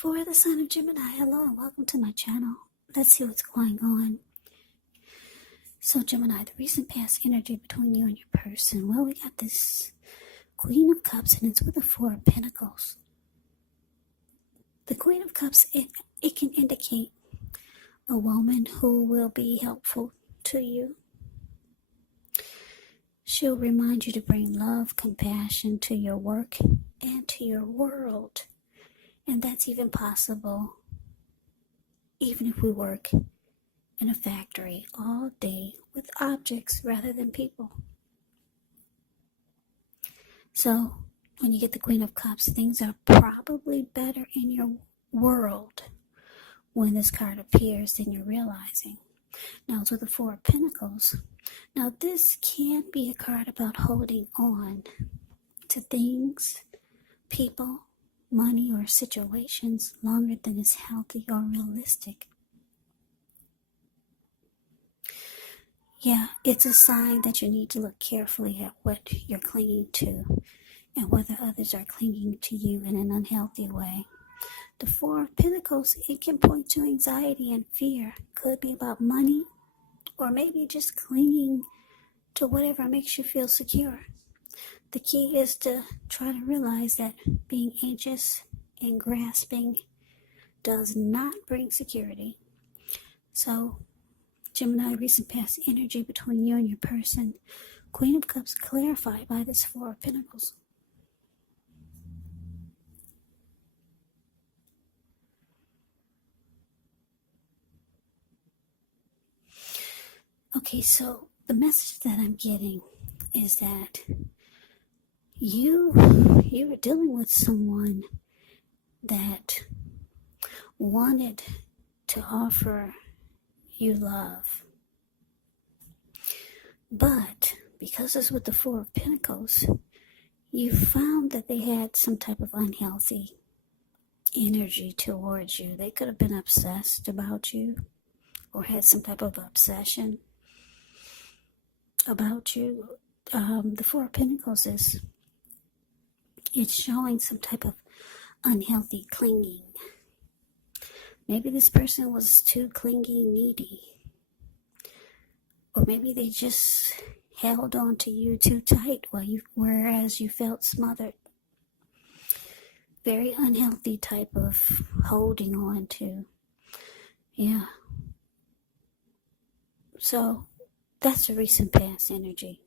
For the sign of Gemini, hello and welcome to my channel. Let's see what's going on. So Gemini, the recent past energy between you and your person. Well, we got this Queen of Cups and it's with the Four of Pentacles. The Queen of Cups, it can indicate a woman who will be helpful to you. She'll remind you to bring love, compassion to your work and to your world. And that's even possible even if we work in a factory all day with objects rather than people. So when you get the Queen of Cups, things are probably better in your world when this card appears than you're realizing. Now it's with the Four of Pentacles. Now this can be a card about holding on to things, people, money, or situations longer than is healthy or realistic. Yeah, it's a sign that you need to look carefully at what you're clinging to and whether others are clinging to you in an unhealthy way. The Four of Pentacles, it can point to anxiety and fear. Could be about money or maybe just clinging to whatever makes you feel secure. The key is to try to realize that being anxious and grasping does not bring security. So, Gemini, recent past energy between you and your person. Queen of Cups clarified by this Four of Pentacles. Okay, so the message that I'm getting is that you are dealing with someone that wanted to offer you love. But because it's with the Four of Pentacles, you found that they had some type of unhealthy energy towards you. They could have been obsessed about you or had some type of obsession about you. The Four of Pentacles it's showing some type of unhealthy clinging. Maybe this person was too clingy, needy. Or maybe they just held on to you too tight whereas you felt smothered. Very unhealthy type of holding on to. Yeah. So that's a recent past energy.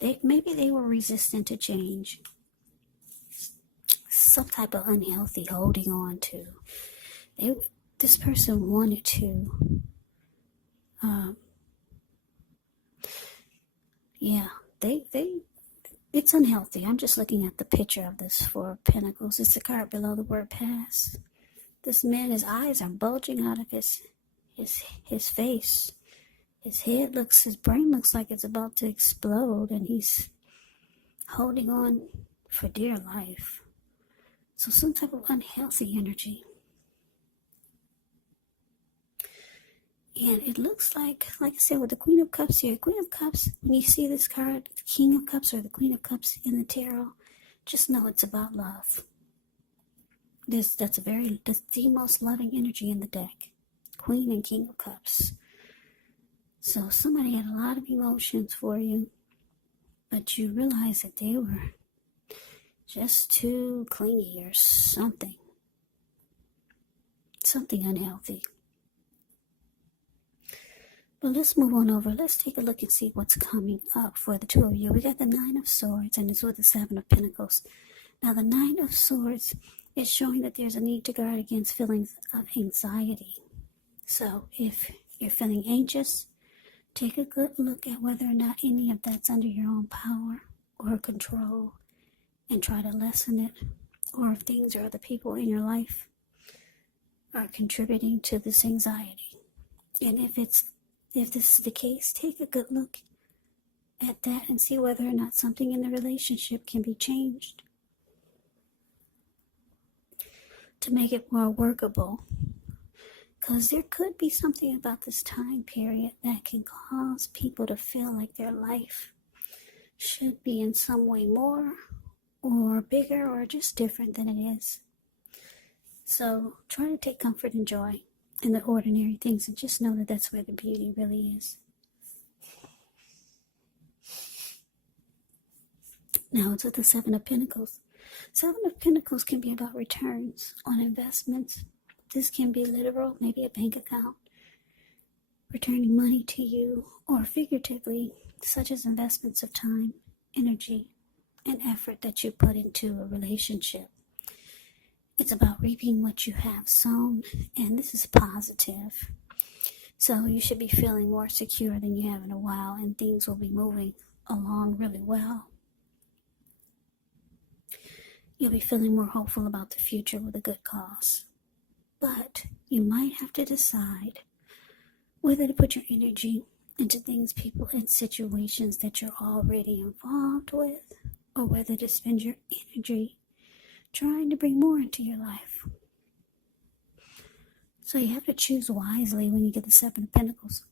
Maybe they were resistant to change. Some type of unhealthy holding on to. This person wanted to, it's unhealthy. I'm just looking at the picture of this Four of Pentacles. It's the card below the word pass. This man, his eyes are bulging out of his face. His brain looks like it's about to explode, and he's holding on for dear life. So some type of unhealthy energy. And it looks like I said, with the Queen of Cups here, Queen of Cups, when you see this card, the King of Cups or the Queen of Cups in the tarot, just know it's about love. That's the most loving energy in the deck. Queen and King of Cups. So somebody had a lot of emotions for you, but you realize that they were just too clingy or something unhealthy. But let's move on over. Let's take a look and see what's coming up for the two of you. We got the Nine of Swords and it's with the Seven of Pentacles. Now the Nine of Swords is showing that there's a need to guard against feelings of anxiety. So if you're feeling anxious, take a good look at whether or not any of that's under your own power or control and try to lessen it. Or if things or other people in your life are contributing to this anxiety. And if this is the case, take a good look at that and see whether or not something in the relationship can be changed to make it more workable. Because there could be something about this time period that can cause people to feel like their life should be in some way more or bigger or just different than it is. So try to take comfort and joy in the ordinary things and just know that that's where the beauty really is. Now it's with the Seven of Pentacles. Seven of Pentacles can be about returns on investments. This can be literal, maybe a bank account, returning money to you, or figuratively, such as investments of time, energy, and effort that you put into a relationship. It's about reaping what you have sown, and this is positive. So you should be feeling more secure than you have in a while, and things will be moving along really well. You'll be feeling more hopeful about the future with a good cause. But you might have to decide whether to put your energy into things, people, and situations that you're already involved with, or whether to spend your energy trying to bring more into your life. So you have to choose wisely when you get the Seven of Pentacles.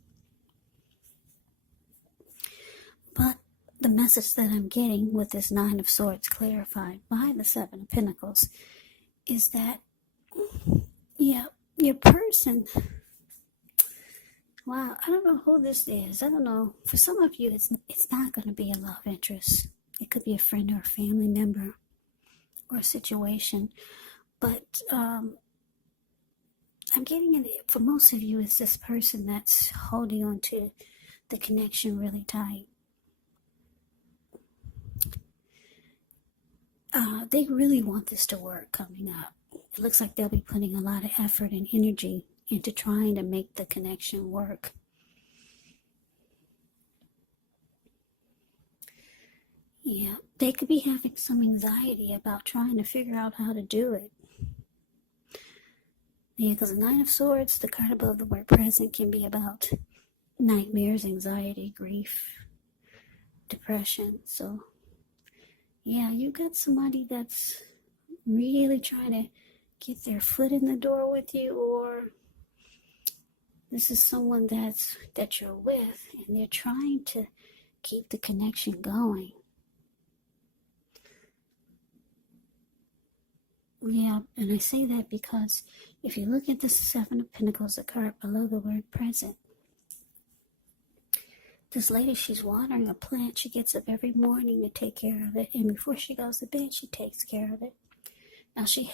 But the message that I'm getting with this Nine of Swords clarified by the Seven of Pentacles is that, yeah, your person, wow, I don't know who this is. I don't know. For some of you, it's not going to be a love interest. It could be a friend or a family member or a situation. But I'm getting it for most of you, it's this person that's holding on to the connection really tight. They really want this to work coming up. It looks like they'll be putting a lot of effort and energy into trying to make the connection work. Yeah, they could be having some anxiety about trying to figure out how to do it. Yeah, because the Nine of Swords, the card above the word present, can be about nightmares, anxiety, grief, depression. So, yeah, you got somebody that's really trying to get their foot in the door with you, or this is someone that you're with, and they're trying to keep the connection going. Yeah, and I say that because if you look at the Seven of Pentacles, the card below the word present, this lady, she's watering a plant. She gets up every morning to take care of it, and before she goes to bed, she takes care of it. Now, she's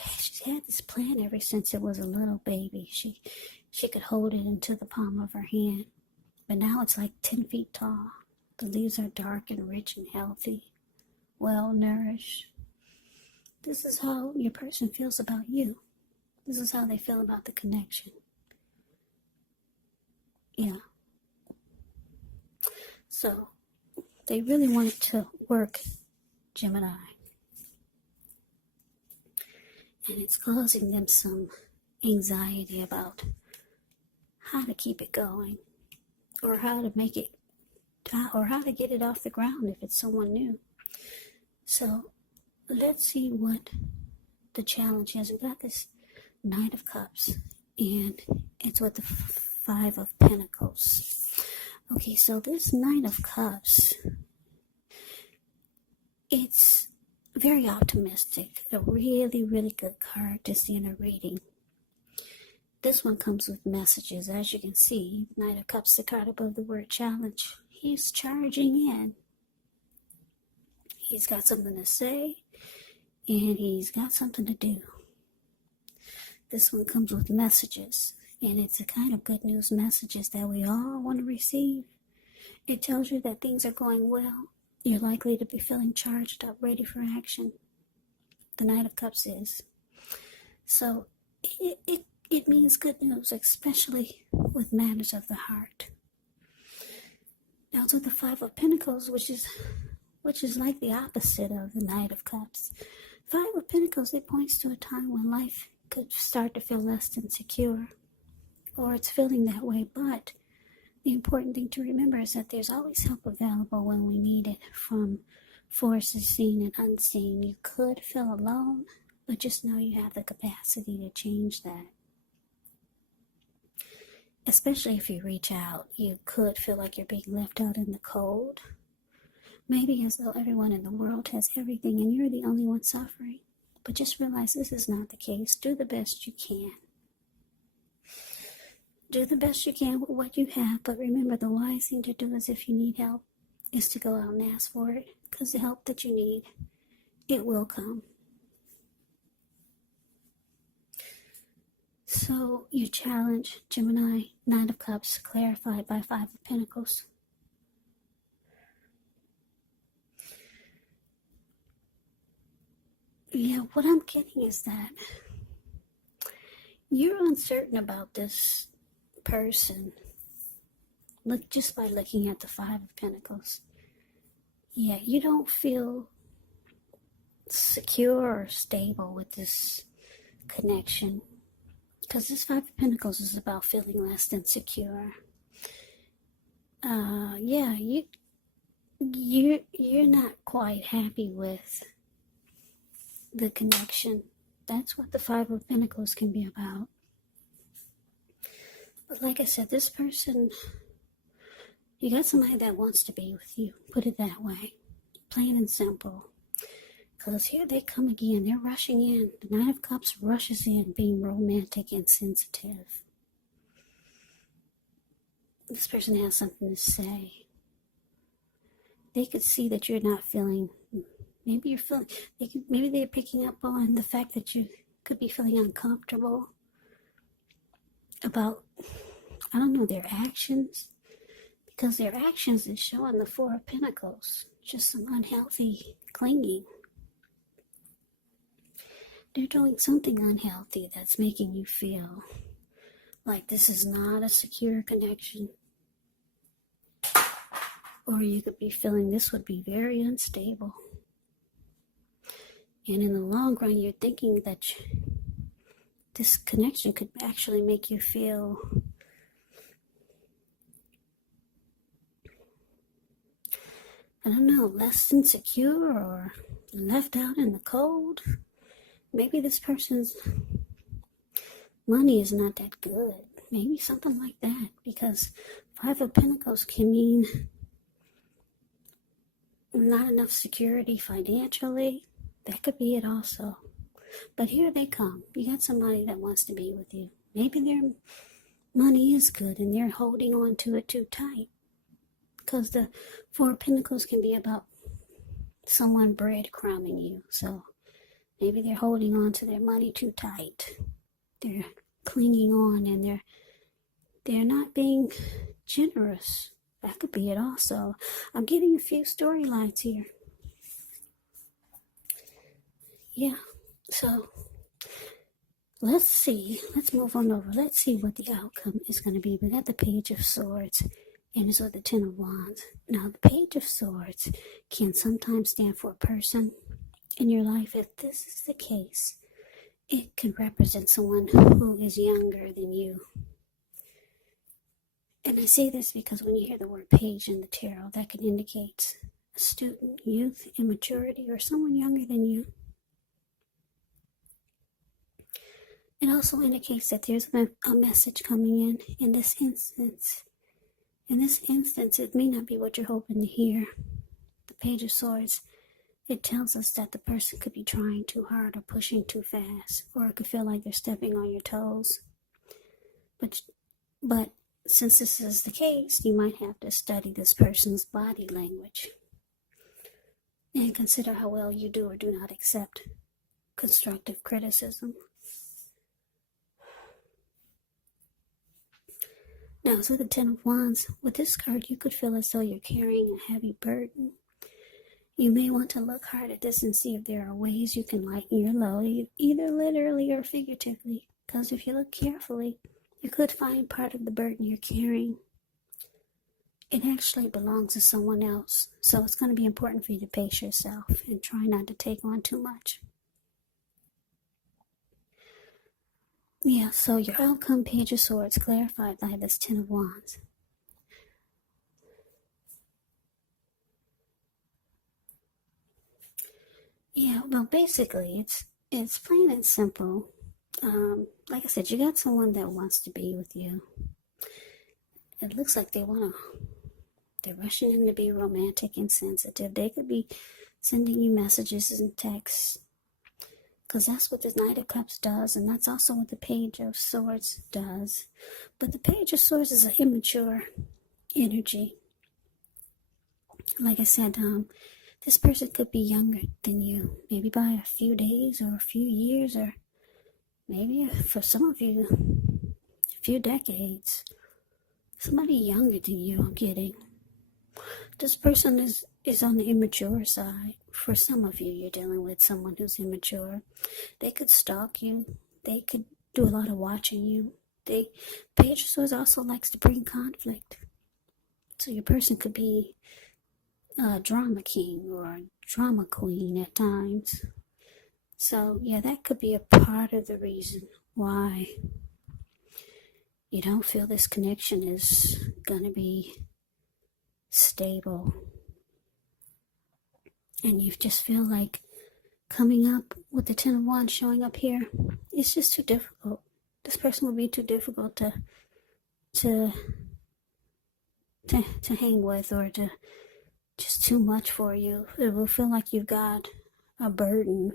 had this plant ever since it was a little baby. She could hold it into the palm of her hand, but now it's like 10 feet tall. The leaves are dark and rich and healthy, well-nourished. This is how your person feels about you. This is how they feel about the connection. Yeah. So, they really want it to work, Gemini. And it's causing them some anxiety about how to keep it going, or how to make it, or how to get it off the ground if it's someone new. So, let's see what the challenge is. We got this Nine of Cups, and it's with the Five of Pentacles. Okay, so this Nine of Cups, it's very optimistic. A really, really good card to see in a reading. This one comes with messages. As you can see, Knight of Cups, the card above the word challenge. He's charging in. He's got something to say, and he's got something to do. This one comes with messages, and it's the kind of good news messages that we all want to receive. It tells you that things are going well. You're likely to be feeling charged up, ready for action. The Knight of Cups is. So it means good news, especially with matters of the heart. Now it's with the Five of Pentacles, which is like the opposite of the Knight of Cups. Five of Pentacles, it points to a time when life could start to feel less than secure, or it's feeling that way. But the important thing to remember is that there's always help available when we need it, from forces seen and unseen. You could feel alone, but just know you have the capacity to change that. Especially if you reach out, you could feel like you're being left out in the cold. Maybe as though everyone in the world has everything and you're the only one suffering. But just realize this is not the case. Do the best you can. Do the best you can with what you have, but remember, the wise thing to do is, if you need help, is to go out and ask for it, because the help that you need, it will come. So your challenge, Gemini, Nine of Cups, clarified by Five of Pentacles. Yeah, what I'm getting is that you're uncertain about this person. Look, just by looking at the Five of Pentacles. Yeah, you don't feel secure or stable with this connection, because this Five of Pentacles is about feeling less than secure. Yeah, you're not quite happy with the connection. That's what the Five of Pentacles can be about. But like I said, this person, you got somebody that wants to be with you. Put it that way. Plain and simple. Because here they come again. They're rushing in. The Nine of Cups rushes in, being romantic and sensitive. This person has something to say. They could see that you're not feeling, maybe you're feeling, maybe they're picking up on the fact that you could be feeling uncomfortable about, I don't know, their actions. Because their actions is showing the Four of Pentacles. Just some unhealthy clinging. They're doing something unhealthy that's making you feel like this is not a secure connection. Or you could be feeling this would be very unstable. And in the long run, you're thinking that this connection could actually make you feel I don't know, less insecure or left out in the cold. Maybe this person's money is not that good. Maybe something like that. Because Five of Pentacles can mean not enough security financially. That could be it also. But here they come. You got somebody that wants to be with you. Maybe their money is good and they're holding on to it too tight. Because the Four of Pentacles can be about someone breadcrumbing you. So maybe they're holding on to their money too tight. They're clinging on and they're not being generous. That could be it also. I'm getting a few storylines here. Yeah. So let's see. Let's move on over. Let's see what the outcome is going to be. We got the Page of Swords. And it's with the Ten of Wands. Now, the Page of Swords can sometimes stand for a person in your life. If this is the case, it can represent someone who is younger than you. And I say this because when you hear the word page in the tarot, that can indicate a student, youth, immaturity, or someone younger than you. It also indicates that there's a message coming in this instance. In this instance, it may not be what you're hoping to hear. The Page of Swords, it tells us that the person could be trying too hard or pushing too fast, or it could feel like they're stepping on your toes. But since this is the case, you might have to study this person's body language and consider how well you do or do not accept constructive criticism. Now, so the Ten of Wands, with this card, you could feel as though you're carrying a heavy burden. You may want to look hard at this and see if there are ways you can lighten your load, either literally or figuratively. Because if you look carefully, you could find part of the burden you're carrying. It actually belongs to someone else. So it's going to be important for you to pace yourself and try not to take on too much. Yeah, so your outcome, Page of Swords, clarified by this Ten of Wands. Yeah, well, basically, it's plain and simple. Like I said, you got someone that wants to be with you. It looks like they're rushing in to be romantic and sensitive. They could be sending you messages and texts because that's what the Knight of Cups does, and that's also what the Page of Swords does. But the Page of Swords is an immature energy. Like I said, this person could be younger than you, maybe by a few days or a few years, or maybe for some of you, a few decades. Somebody younger than you, I'm getting. This person is on the immature side. For some of you, you're dealing with someone who's immature. They could stalk you. They could do a lot of watching you. Page of Swords also likes to bring conflict. So your person could be a drama king or a drama queen at times. So yeah, that could be a part of the reason why you don't feel this connection is gonna be stable. And you just feel like coming up with the Ten of Wands showing up here, it's just too difficult. This person will be too difficult to hang with, or to just too much for you. It will feel like you've got a burden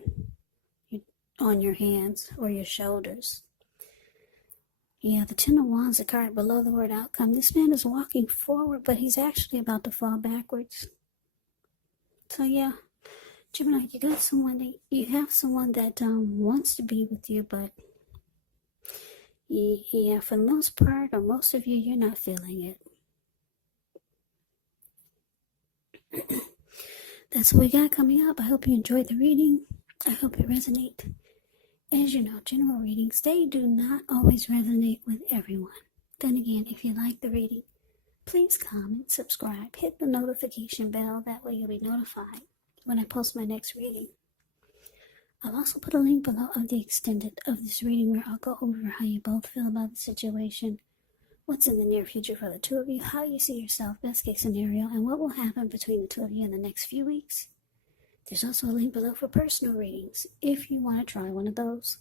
on your hands or your shoulders. Yeah, the Ten of Wands, the card below the word outcome. This man is walking forward, but he's actually about to fall backwards. So yeah, Gemini, you have someone that wants to be with you, but yeah, for the most part, or most of you, you're not feeling it. That's what we got coming up. I hope you enjoyed the reading. I hope it resonates. As you know, general readings, they do not always resonate with everyone. Then again, if you like the reading, please comment, subscribe, hit the notification bell. That way you'll be notified when I post my next reading. I'll also put a link below of the extended of this reading where I'll go over how you both feel about the situation, what's in the near future for the two of you, how you see yourself, best case scenario, and what will happen between the two of you in the next few weeks. There's also a link below for personal readings if you want to try one of those.